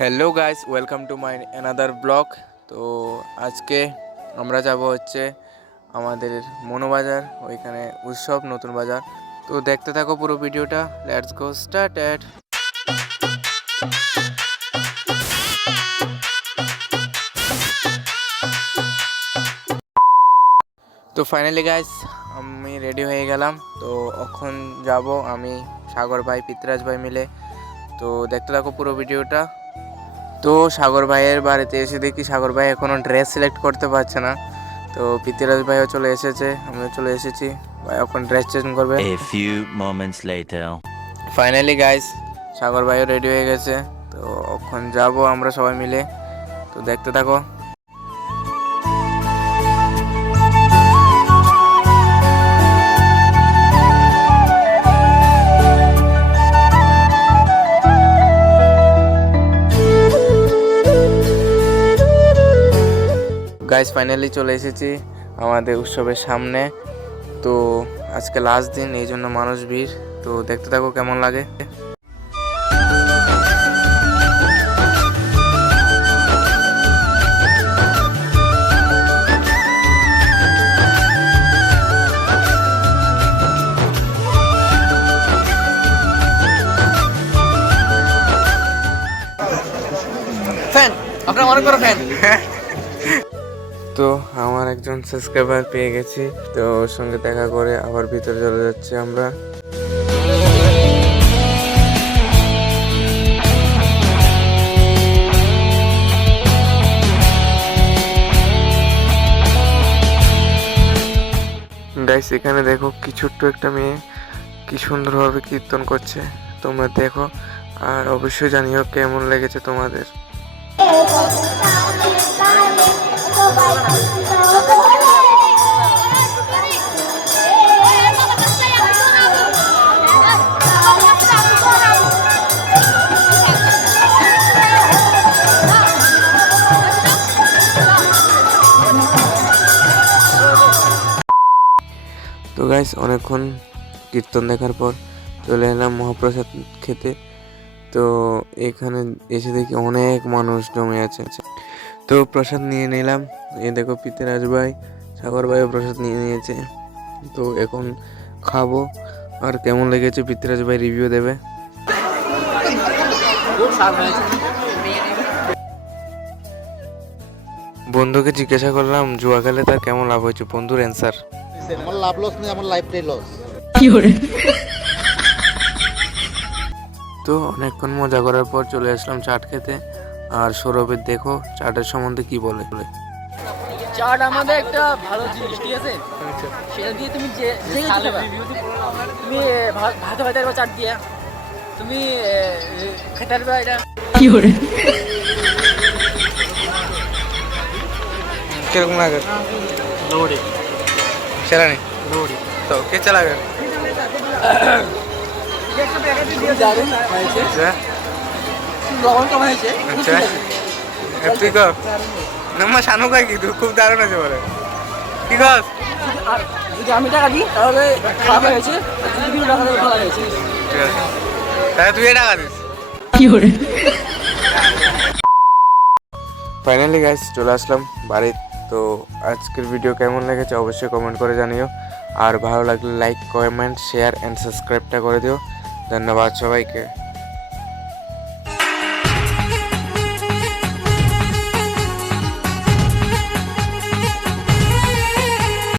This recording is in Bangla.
Hello guys, welcome to my another blog. তো আজকে আমরা যাব হচ্ছে আমাদের মনোবাজার, ওইখানে উৎসব নতুন বাজার। তো দেখতে থাকো পুরো ভিডিওটা, লেটস গো স্টার্টেড। তো ফাইনালি গাইস আমি রেডি হয়ে গেলাম। তো এখন যাব আমি, সাগর ভাই, পিতরাজ ভাই মিলে। তো দেখতে থাকো পুরো ভিডিওটা। তো সাগর ভাইয়ের বাড়িতে এসে দেখি সাগর ভাই এখনও ড্রেস সিলেক্ট করতে পারছে না। তো পিতরাজ ভাইও চলে এসেছে, আমিও চলে এসেছি। ভাই এখন ড্রেস চেঞ্জ করবে। A few moments later. Finally guys Sagar ভাইও রেডি হয়ে গেছে। তো এখন যাব আমরা সবাই মিলে। তো দেখতে থাকো। গাইস ফাইনালি চলে এসেছি আমাদের উৎসবের সামনে। তো আজকে লাস্ট দিন, এই জন্য মানুষ ভিড়। তো দেখতে থাকো কেমন লাগে। ফ্যান, আপনার অনেক বড় ফ্যান। তো আমার একজন সাবস্ক্রাইবার পেয়ে গেছি, তো ওর সঙ্গে দেখা করে আবার ভিতরে চলে যাচ্ছি আমরা। গাইস এখানে দেখো কি ছোট্ট একটা মেয়ে কি সুন্দরভাবে কীর্তন করছে, তোমরা দেখো আর অবশ্যই জানিও কেমন লেগেছে তোমাদের। তো গাইস অনেকক্ষণ কীর্তন দেখার পর চলে এলাম মহাপ্রসাদ খেতে। তো এখানে এসে দেখি অনেক মানুষ জমে আছে। তো প্রসাদ নিয়ে নিলাম। এ দেখো পিতরাজ ভাই, সাগর ভাইও প্রসাদ নিয়ে নিয়েছে। তো এখন খাবো, আর কেমন লেগেছে পিতরাজ ভাই রিভিউ দেবে। বন্ধুকে জিজ্ঞাসা করলাম জুয়া খেলে তার কেমন লাভ হয়েছে, বন্ধুর অ্যান্সার: আমার লাভ লস নেই, আমার লাইফটাই লস। তো অনেকক্ষণ মজা করার পর চলে আসলাম চাট খেতে। আর সৌরভের দেখো চাটের সম্বন্ধে কি বলে। চাট আমাদের একটা ভালো জিনিস, ঠিক আছে? সেটা দিয়ে তুমি যে খেতে পারবে। তুমি ভাত হইতে পারবে চাট দিয়ে, তুমি খেতে পারবে। এটা কি করে কিরকম লাগে? লোড়ি चला नहीं লোড়ি तो क्या चला गया? अच्छा লবণ কম হয়েছে। अच्छा তুই কর নাম্মা শানু কাই কি তুই খুব দারুণ আছে বলে কি কর। আর যদি আমি টাকা দিই তাহলে খারাপ হয়েছে, আর যদি তুমি টাকা দিলে ভালো হয়েছে। ঠিক আছে তাহলে তুই টাকা দিস। কি করে ফাইনালি গাইস চলে আসলাম বাড়ি। তো আজকের ভিডিও কেমন লেগেছে অবশ্যই কমেন্ট করে জানিও, আর ভালো লাগলে লাইক, কমেন্ট, শেয়ার অ্যান্ড সাবস্ক্রাইবটা করে দিও। ধন্যবাদ সবাইকে।